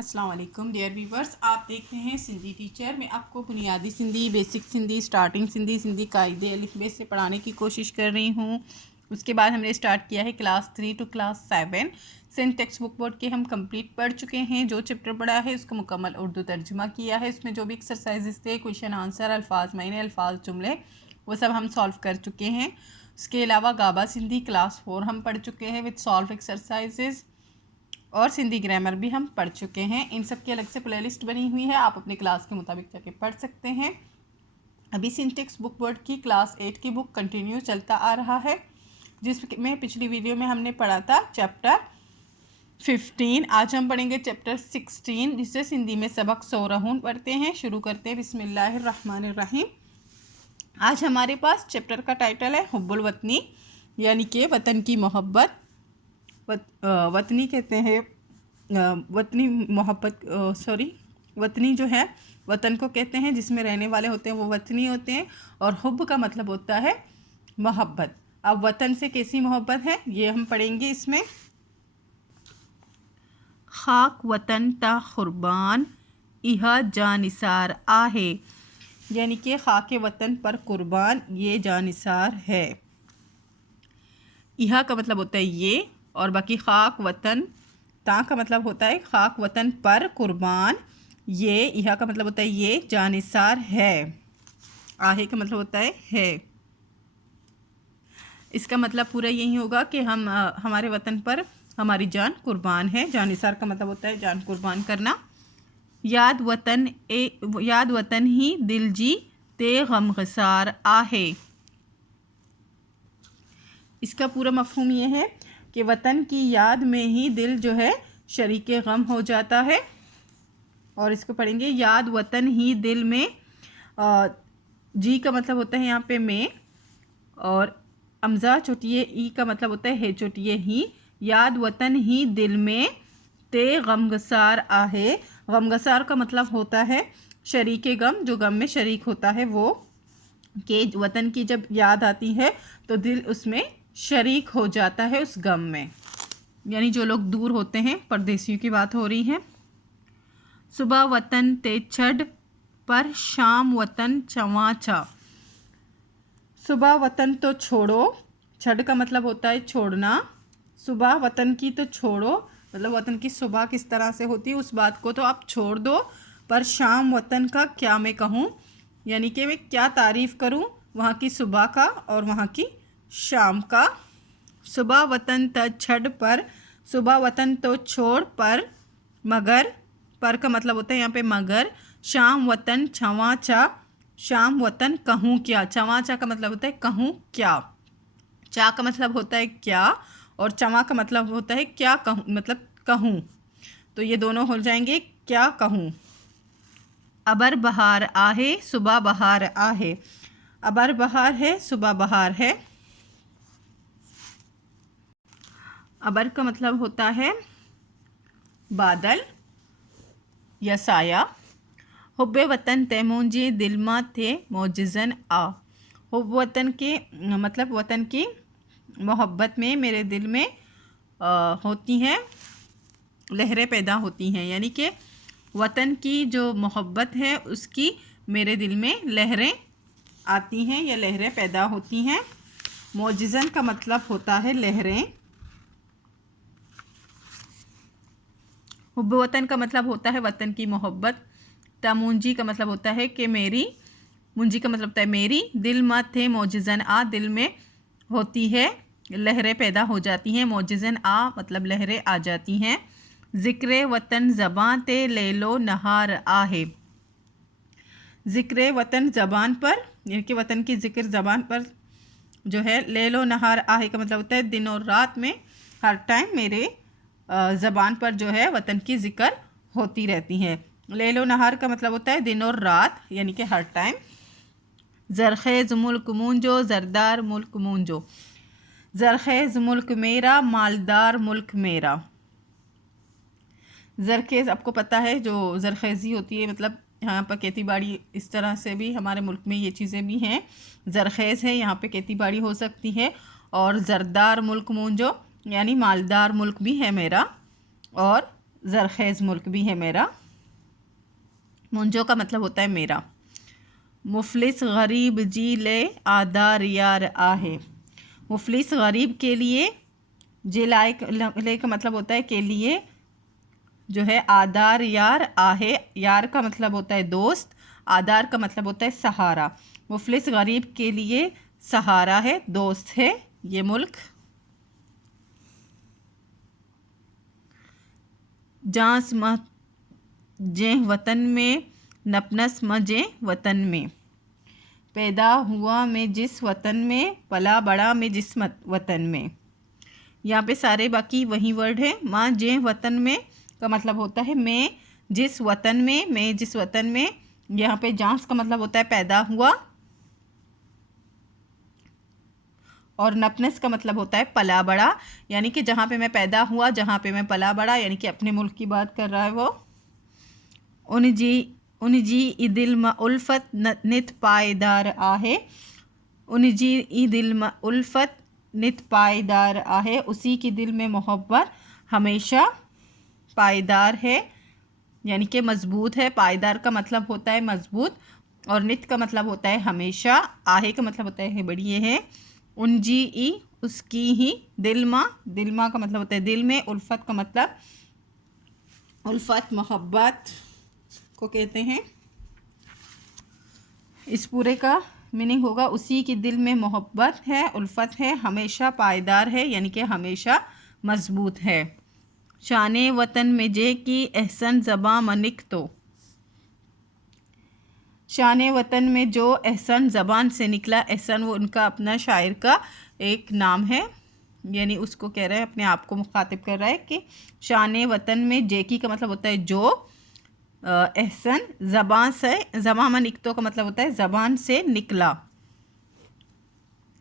अस्सलाम वालेकुम dear viewers, आप देख रहे हैं सिंधी टीचर। मैं आपको बुनियादी सिंधी, बेसिक सिंधी, स्टार्टिंग सिंधी, सिंधी कायदे अलिफ बे से पढ़ाने की कोशिश कर रही हूँ। उसके बाद हमने स्टार्ट किया है class 3 to class 7। Sindh text book board के हम कंप्लीट पढ़ चुके हैं। जो चैप्टर पढ़ा है उसको मुकम्मल उर्दू तर्जुमा किया है। उसमें जो भी एक्सरसाइजेस थे, क्वेश्चन आंसर, अल्फाज मायने, अल्फाज जुमले, वो सब हम सॉल्व कर चुके हैं। उसके अलावा गाबा सिंधी क्लास 4 हम पढ़ चुके हैं विद सॉल्व एक्सरसाइजेज, और सिंधी ग्रामर भी हम पढ़ चुके हैं। इन सब की अलग से प्लेलिस्ट बनी हुई है, आप अपने क्लास के मुताबिक जाके पढ़ सकते हैं। अभी सिंध टेक्स्ट बुक बोर्ड की क्लास 8 की बुक कंटिन्यू चलता आ रहा है, जिसमें पिछली वीडियो में हमने पढ़ा था चैप्टर 15। आज हम पढ़ेंगे चैप्टर 16, जिससे सिंधी में सबक 16 पढ़ते हैं। शुरू करते हैं बिस्मिल्लाहिर्रहमानिर्रहीम। आज हमारे पास चैप्टर का टाइटल है हुब्बुल वतनी, यानी कि वतन की मोहब्बत। वतनी कहते हैं, वतनी मोहब्बत, वतनी जो है वतन को कहते हैं, जिसमें रहने वाले होते हैं वो वतनी होते हैं। और हुब्ब का मतलब होता है मोहब्बत। अब वतन से कैसी मोहब्बत है ये हम पढ़ेंगे इसमें। खाक वतन ता कुर्बान इहा जानिसार आहे, यानी कि खाक वतन पर कुर्बान ये जानिसार है। इहा का मतलब होता है ये, और बाकी खाक वतन ता का मतलब होता है खाक वतन पर कुर्बान, ये इहा का मतलब होता है ये जानिसार है। आहे का मतलब होता है। इसका मतलब पूरा यही होगा कि हम हमारे वतन पर हमारी जान कुर्बान है। जानिसार का मतलब होता है जान कुर्बान करना। याद वतन ही दिल जी ते गमगसार आहे। इसका पूरा मफहूम ये है कि वतन की याद में ही दिल जो है शरीके गम हो जाता है। और इसको पढ़ेंगे, याद वतन ही दिल में, जी का मतलब होता है यहाँ पे में, और अमज़ा चोटिए ई का मतलब होता है हे चोटिए ही। याद वतन ही दिल में ते गमगसार आहे। गमगसार का मतलब होता है शरीके गम, जो गम में शरीक होता है वो। कि वतन की जब याद आती है तो दिल उसमें शरीक हो जाता है उस गम में, यानी जो लोग दूर होते हैं, परदेसियों की बात हो रही है। सुबह वतन ते छड़ पर शाम वतन चवाचा। सुबह वतन तो छोड़ो, छड़ का मतलब होता है छोड़ना। सुबह वतन की तो छोड़ो, मतलब वतन की सुबह किस तरह से होती है उस बात को तो आप छोड़ दो। पर शाम वतन का क्या मैं कहूँ, यानी कि मैं क्या तारीफ़ करूँ वहाँ की सुबह का और वहाँ की शाम का। सुबह वतन त छड़ पर, सुबह वतन तो छोड़ पर, मगर, पर का मतलब होता है यहाँ पे मगर। शाम वतन छवाचा, शाम वतन कहूँ क्या। छवाचा का मतलब होता है कहूँ क्या। चा का मतलब होता है क्या, और चवा का मतलब होता है क्या कहूँ, मतलब कहूँ। तो ये दोनों हो जाएंगे क्या कहूँ। अबर बहार आहे सुबह बहार आहे। अबर बहार है, सुबह बहार है। अबर का मतलब होता है बादल या साया। हुब्बे वतन तैमूंजी दिल मा थे मोजिज़न आ। हुब्ब वतन के मतलब वतन की मोहब्बत में मेरे दिल में होती हैं लहरें पैदा होती हैं, यानी कि वतन की जो मोहब्बत है उसकी मेरे दिल में लहरें आती हैं या लहरें पैदा होती हैं। मोजिज़न का मतलब होता है लहरें। हुब्ब वतन का मतलब होता है वतन की मोहब्बत। तमुंजी का मतलब होता है कि मेरी, मुंजी का मतलब होता है मेरी। दिल मत थे मोजिज़न आ, दिल में होती है लहरें पैदा हो जाती हैं। मोजिज़न आ मतलब लहरें आ जाती हैं। ज़िक्र वतन ज़बान ते ले लो नहार आहे। ज़िक्र वतन ज़बान पर, यानी कि वतन की ज़िक्र ज़बान पर जो है, ले लो नहार आहे का मतलब होता है दिन और रात में हर टाइम मेरे ज़बान पर जो है वतन की ज़िक्र होती रहती है। ले लो नहार का मतलब होता है दिन और रात, यानी कि हर टाइम। ज़रख़ेज़ मुल्क मूंजो ज़रदार मुल्क मूंजो। ज़रख़ेज़ मुल्क मेरा मालदार मुल्क मेरा। ज़रख़ेज़ आपको पता है जो ज़रख़ेज़ी होती है, मतलब यहाँ पर खेती बाड़ी, इस तरह से भी हमारे मुल्क में ये चीज़ें भी हैं। ज़रख़ेज़ है, यहाँ पे खेती बाड़ी हो सकती है। और ज़रदार मुल्क मूंजो यानी मालदार मुल्क भी है मेरा। और ज़रख़ेज़ मुल्क भी है मेरा। मुंजो का मतलब होता है मेरा। मुफलिस गरीब जी ले आदार यार आहे। मुफलिस गरीब के लिए, जे लायक ले का मतलब होता है के लिए, जो है आदार यार आहे, यार का मतलब होता है दोस्त, आदार का मतलब होता है सहारा। मुफलिस गरीब के लिए सहारा है, दोस्त है ये मुल्क। जांस म जे वतन में, नपनस म जे वतन में। पैदा हुआ मैं जिस वतन में, पला बड़ा मैं जिस वतन में। यहाँ पे सारे बाकी वही वर्ड है। माँ जे वतन में का मतलब होता है मैं जिस वतन में, मैं जिस वतन में। यहाँ पे जांस का मतलब होता है पैदा हुआ, और नपनस का मतलब होता है पला बड़ा, यानी कि जहाँ पे मैं पैदा हुआ, जहाँ पे मैं पला बड़ा, यानी कि अपने मुल्क की बात कर रहा है वो। उन जी ई दिल म उल्फत नित पायदार आहे। उन जी ई दिल म उल्फत नित पायदार आहे। उसी के दिल में मोहब्बत हमेशा पायदार है, यानी कि मजबूत है। पायदार का मतलब होता है मजबूत, और नित का मतलब होता है हमेशा, आहे का मतलब होता है बढ़िए है। उनजी ई उसकी ही, दिलमा, दिलमा का मतलब होता है दिल में, उल्फत का मतलब, उल्फत मोहब्बत को कहते हैं। इस पूरे का मीनिंग होगा उसी के दिल में मोहब्बत है, उल्फत है, हमेशा पायदार है, यानी कि हमेशा मजबूत है। शान वतन में जे की एहसन ज़बां मनिक तो। शान वतन में जो एहसन ज़बान से निकला, एहसन वो उनका अपना शायर का एक नाम है, यानी उसको कह रहे हैं, अपने आप को मुखातिब कर रहा है कि शान वतन में जेकी का मतलब होता है जो, एहसन ज़बान से, ज़बान मनिकतो का मतलब होता है ज़बान से निकला,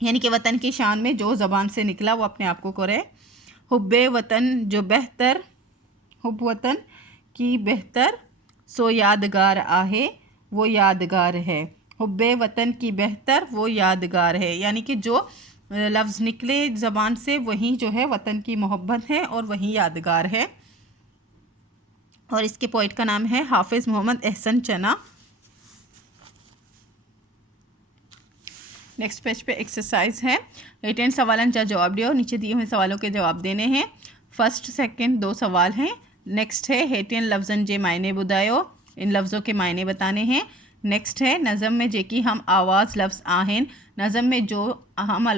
यानी कि वतन की शान में जो ज़बान से निकला वो अपने आप को करे। हुब्बे वतन जो बेहतर, हुब वतन की बेहतर, सो यादगार आहे, वो यादगार है। हुब्बे वतन की बेहतर, वो यादगार है, यानी कि जो लफ्ज़ निकले ज़बान से वही जो है वतन की मोहब्बत है और वही यादगार है। और इसके पोइट का नाम है हाफिज़ मोहम्मद एहसन चना। नेक्स्ट पेज पे एक्सरसाइज है, रिटन सवालन जा जवाब दियो। नीचे दिए हुए सवालों के जवाब देने हैं। फर्स्ट सेकंड 2 सवाल हैं। नेक्स्ट है हेटियन लफ्ज़न जे मायने बुधायो, इन लफ्ज़ों के मायने बताने हैं। नेक्स्ट है नज़म में जेकी हम आवाज़ लफ्ज़ आहिन, नज़म में जो हम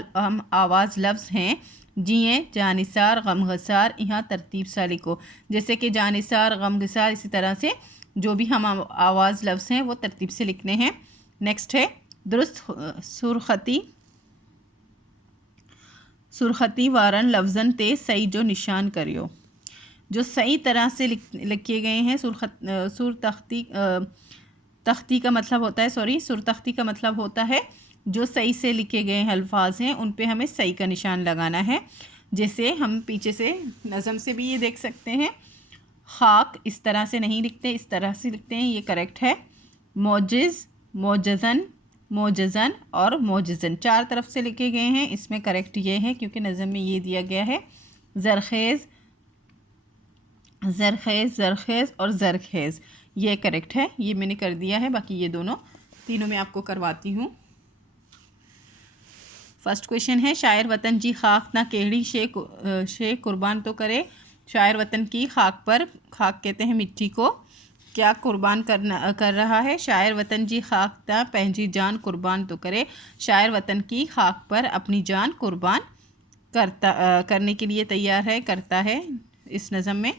आवाज़ लफ्ज़ हैं, जिए जानिसार गमगसार, यहाँ तरतीब सा लिखो, जैसे कि जानिसार गमगसार, इसी तरह से जो भी हम आवाज़ लफ्ज़ हैं वो तरतीब से लिखने हैं। नेक्स्ट है दुरुस्त सुरखती वारन लफ्ज़न ते सही जो निशान करियो। जो सही तरह से लिखे गए हैं, तख्ती का मतलब होता है, सुरतख्ती का मतलब होता है जो सही से लिखे गए हैं अल्फाज हैं उन पे हमें सही का निशान लगाना है। जैसे हम पीछे से नज़म से भी ये देख सकते हैं, खाक इस तरह से नहीं लिखते, इस तरह से लिखते हैं, ये करेक्ट है। मोजिज़, मोजज़न, मोजज़न और मोजज़न 4 तरफ से लिखे गए हैं, इसमें करेक्ट ये है क्योंकि नज़म में ये दिया गया है। ज़रख़ेज़, ज़रख़ेज़, ज़रख़ेज़ और ज़रख़ेज़ ये करेक्ट है, ये मैंने कर दिया है। बाकी ये तीनों मैं आपको करवाती हूँ। फर्स्ट क्वेश्चन है, शायर वतन जी खाक ना केहड़ी शे कुर्बान तो करे। शायर वतन की खाक पर, खाक कहते हैं मिट्टी को, क्या कुर्बान कर रहा है। शायर वतन जी खाक ना पहली जान कुर्बान तो करे। शायर वतन की खाक पर अपनी जान कुर्बान करने के लिए तैयार है, करता है इस नज़म में।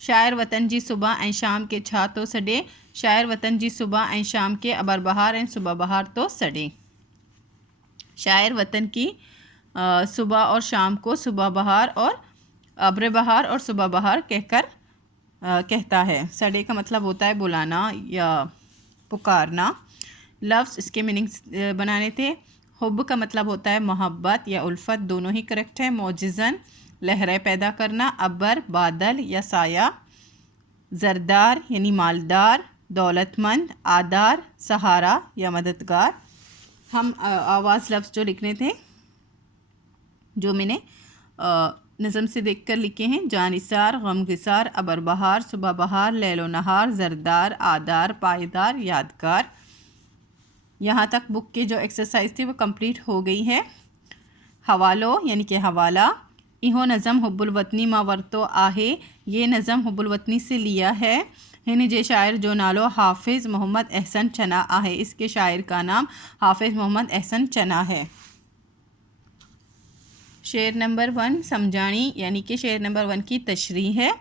शायर वतन जी सुबह ऐं शाम के छा तो सडे। शायर वतन जी सुबह ऐं शाम के अबर बहार ऐं सुबह बहार तो सडे। शायर वतन की सुबह और शाम को सुबह बहार और अब्र बहार और सुबह बहार कहकर कहता है। सडे का मतलब होता है बुलाना या पुकारना। लफ्ज़ इसके मीनिंग्स बनाने थे। हुब का मतलब होता है मोहब्बत या उल्फत, दोनों ही करेक्ट है। मोजिज़न लहरें पैदा करना, अबर बादल या साया। ज़रदार यानी मालदार, दौलतमंद, आदार सहारा या मददगार। हम आवाज़ लफ्ज़ जो लिखने थे, जो मैंने नज़म से देखकर लिखे हैं। जानिसार, गमगिसार, अबर बहार, सुबह बहार, लैलो नहार, ज़रदार, आदार, पायदार, यादगार। यहाँ तक बुक की जो एक्सरसाइज थी वो कंप्लीट हो गई है। हवालो यानी कि हवाला। इहो नज़म हुब्बुल वतनी मा वरतो आहे। ये नज़म हुब्बुल वतनी से लिया है। हिन जे शायर जो नालो हाफिज़ मोहम्मद अहसन चना आहे। इसके शायर का नाम हाफिज़ मोहम्मद अहसन चना है। शेर नंबर 1 समझानी यानी कि शेर नंबर 1 की तशरीह है।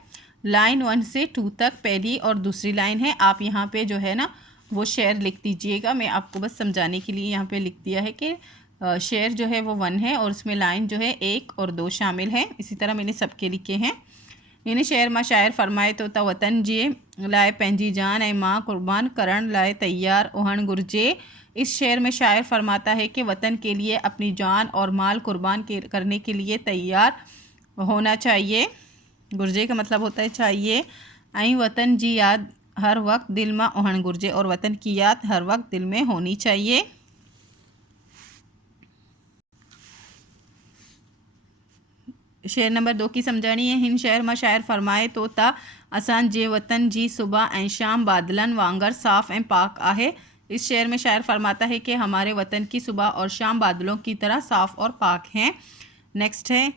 लाइन 1 से 2 तक पहली और दूसरी लाइन है। आप यहाँ पे जो है ना वो शेर लिख दीजिएगा। मैं आपको बस समझाने के लिए यहाँ पे लिख दिया है कि शेर जो है वो 1 है और उसमें लाइन जो है 1 और 2 शामिल है। इसी तरह मैंने सबके लिखे हैं। इन्हें शेर मां शायर फरमाए तो वतन जे लाए पंहिंजी जान ऐं मां कुर्बान करण लाए तैयार हुअण घुरिजे। इस शेर में शायर फरमाता है कि वतन के लिए अपनी जान और माल कुर्बान करने के लिए तैयार होना चाहिए। घुरिजे का मतलब होता है चाहिए। ऐं वतन जी याद हर वक्त दिल में हुअण घुरिजे और वतन की याद हर वक्त दिल में होनी चाहिए। शेर नंबर 2 की समझानी है। हिन शहर में शायर फरमाए तो असां जे वतन जी सुबह ऐं शाम बादलन वांगर साफ़ ऐं पाक आहे। इस शेर में शायर फरमाता है कि हमारे वतन की सुबह और शाम बादलों की तरह साफ़ और पाक हैं। नेक्स्ट है।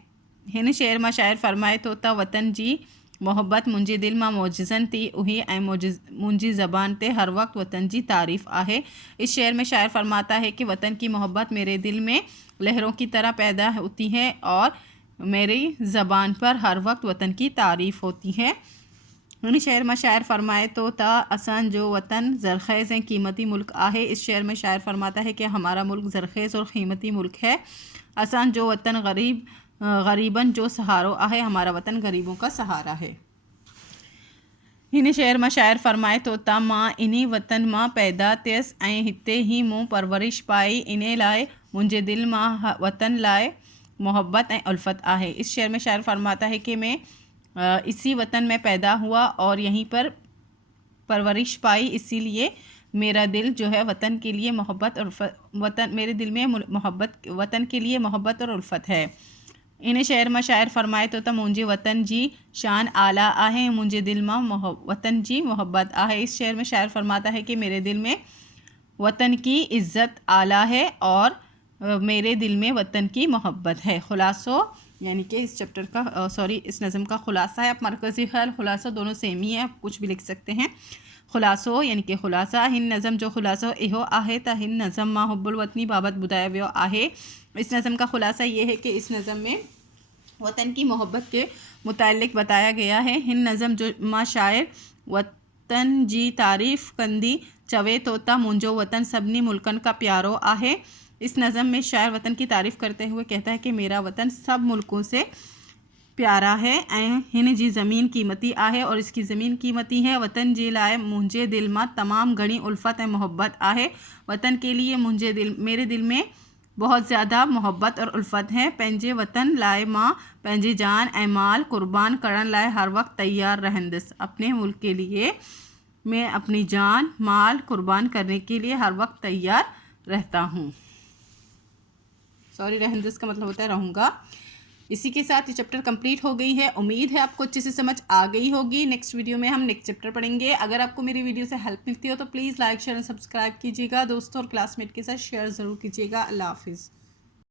हिन शेर में शायर फरमाए तो वतन जी मोहब्बत मुंहिंजे दिल में मौजज़न थी उही ऐं मुंहिंजी ज़बान ते हर वक्त वतन जी तारीफ़ आहे। इस शेर में शायर फरमाता है कि वतन की मोहब्बत मेरे दिल में लहरों की तरह पैदा होती है और मेरी ज़बान पर हर वक्त वतन की तारीफ़ होती है। उन शेर में शायर फरमाए तो असान जो वतन ज़रख़ेज़ ऐं कीमती मुल्क आहे। इस शेर में शायर फरमाता है कि हमारा मुल्क ज़रख़ेज़ और क़ीमती मुल्क है। असान जो वतन गरीबन जो सहारो आहे। हमारा वतन गरीबों का सहारा है। हिन शेर में शायर फरमाए तो मां इन्हीं वतन मां पैदा थियसि ऐं हिते ही मूं परवरिश पाई। इन लाइ मुंहिंजे दिल मां वतन लाइ मोहब्बत ऐं उल्फत आहे। इस शेर में शायर फरमाता है कि मैं इसी वतन में पैदा हुआ और यहीं पर परवरिश पाई, इसीलिए मेरा दिल जो है वतन के लिए मोहब्बत और वतन मेरे दिल में मोहब्बत वतन के लिए मोहब्बत और उल्फत है। इन शेर में शायर फरमाए तो मुंहिंजे वतन जी शान आला आहे। मुंहिंजे दिल में वतन जी मोहब्बत आहे। इस शेर में शायर फरमाता है कि मेरे दिल में वतन की इज़्ज़त आला है और मेरे दिल में वतन की मोहब्बत है। खुलासो यानी कि इस चैप्टर का इस नज़म का खुलासा है। आप मरकज़ी ख़याल खुलासा दोनों सेम ही है, आप कुछ भी लिख सकते हैं। खुलासो यानी कि खुलासा। हिन नज़म जो खुलासो इहो आहे त हिन नज़म मां हुब्बुल वतनी बाबत बुधायो वियो आहे। इस नज़म का खुलासा ये है कि इस नज़म में वतन की मोहब्बत के मुतालिक बताया गया है। हिन नज़म जो मां शायर वतन जी तारीफ़ कंदी चवे तो मुंहिंजो वतन सभिनी मुल्कनि का प्यारो आहे। इस नज़म में शायर वतन की तारीफ़ करते हुए कहता है कि मेरा वतन सब मुल्कों से प्यारा है ऐं हिन जी ज़मीन क़ीमती आहे और इसकी ज़मीन क़ीमती है। वतन जे लाइ मुंहिंजे दिल में तमामु घणी उल्फत ऐं मोहब्बत आहे। वतन के लिए मेरे दिल में बहुत ज़्यादा मोहब्बत और उल्फत है। पंहिंजे वतन लाइ मां पंहिंजी जान ऐं माल कुर्बान करण लाइ हर वक्त तैयार रहंदसि। अपने मुल्क के लिए मैं अपनी जान माल कुर्बान करने के लिए हर वक्त तैयार रहता हूँ। रहंदस का मतलब होता है रहूँगा। इसी के साथ ये चैप्टर कंप्लीट हो गई है। उम्मीद है आपको अच्छे से समझ आ गई होगी। नेक्स्ट वीडियो में हम नेक्स्ट चैप्टर पढ़ेंगे। अगर आपको मेरी वीडियो से हेल्प मिलती हो तो प्लीज़ लाइक शेयर और सब्सक्राइब कीजिएगा। दोस्तों और क्लासमेट के साथ शेयर ज़रूर कीजिएगा। अल्लाह हाफिज़।